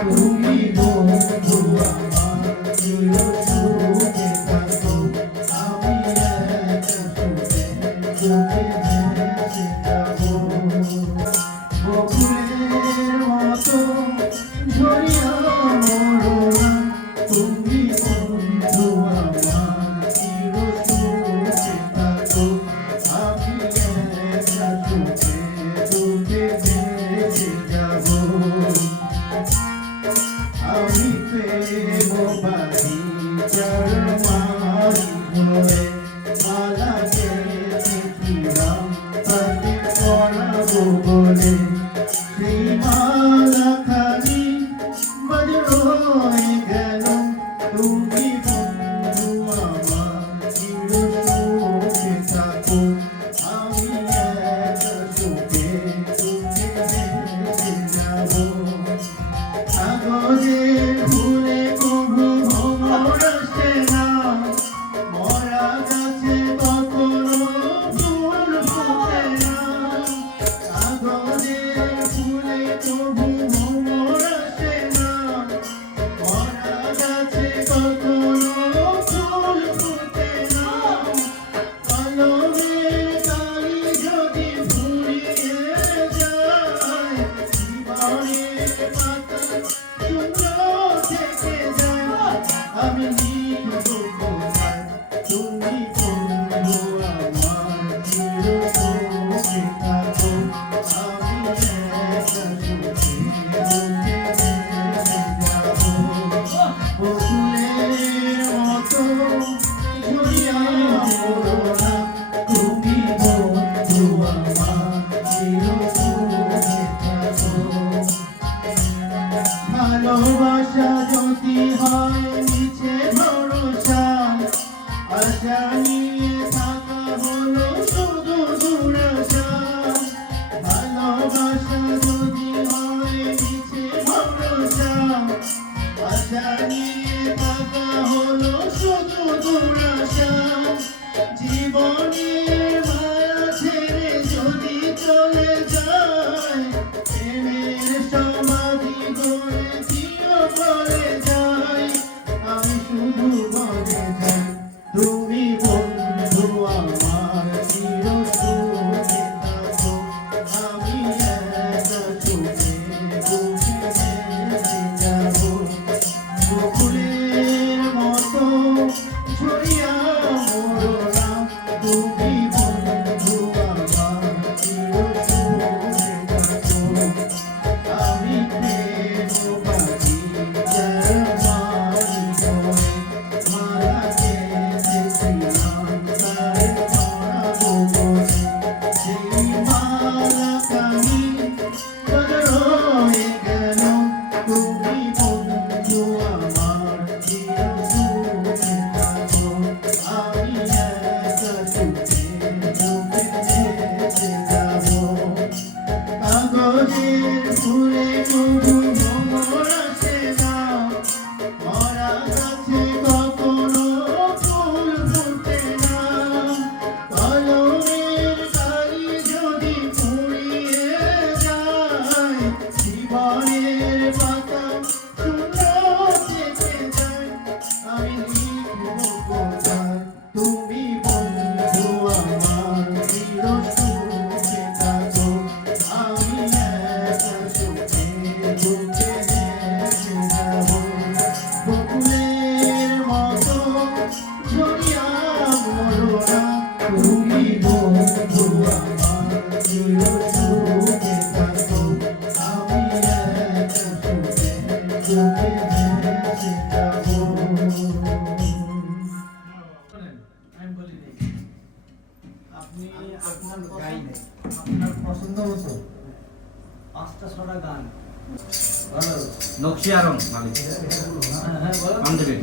তুমি বন্ধু আমার চির সুখে থাকো আমি একা সুখে সুখে ভেসে যাবো বকুলের মতো ঝরিয়া মরো না তুমি বন্ধু আমার চির সুখে থাকো আমি একা সুখে সুখে ভেসে যাবো আমি প্রেম বাড়ি চরমারি ঘরে মালা গেছিলাম তাকে পড়াবো বলে সেই মালা খালি বজ্র হয়ে গেল তুমি বন্ধু আমার চির সুখে থাকো আমি একা সুখে সুখে ভেসে যাবো কাগজের ফুলে কভু ভ্রমর আসে না মরা গাছে কখনো ফুল ফোটে না কাগজের ফুলে কভু ভ্রমর আসে না মরা গাছে কখনো ফুল ফোটে না কলমের কালি যদি ফুরিয়ে যায় জীবনের পাতা আমি লিখবো তোমায় তুমি বন্ধু আমার চির সুখে থাকো আমি একা সুখে সুখে ভেসে যাবো বকুলের মতো ঝরিয়া মরো না তুমি বন্ধু আমার চির সুখে থাকো ভালোবাসা যদি হয় নিচে ভরসা আশা নিয়ে থাকা হলো শুধু দুরাশা ভালোবাসা যদি হয় নিচে ভরসা আশা নিয়ে থাকা হলো শুধু দুরাশা জীবনের মায়া ছেড়ে যদি চলে যায় প্রেমের সমাধি গড়ে করে যাই আমি শুধু বলে যাই তুমি বন্ধু আমার চির সুখে থাকো আমি একা সুখে সুখে ভেসে যাবো বকুলের মতো ঝরিয়া মরো না তুমি বন্ধু আমার চির সুখে থাকো আমি প্রেম বাড়ি চরমারি ঘরে মালা গেছিলাম তারে পড়াবো বলে সেই মালা খানি বজ্র হয়ে গেল তুমি বন্ধু আমার চির সুখে থাকো আমি একা সুখে সুখে ভেসে যাবো কাগজের ফুলে কভু ভ্রমর আসে না মরা গাছে কখনো ফুল ফোটে না কলমের কালি যদি ফুরিয়ে যায় জীবনের পাতা শূন্য থেকে যায় আমি লিখবো কোথায় তুমি বন্ধু আমার চির সুখে থাকো আমি একা সুখে সুখে ভেসে যাবো বকুলের মতো ঝরিয়া মরো না তুমি বন্ধু আমার চির সুখে থাকো আমি একা সুখে সুখে ভেসে যাবো আপনি আপনার গাই নাই আপনার পছন্দ মতো 5টা 6টা গান ভালো নকশি আরং মালিক হ্যাঁ বলো আমদেবী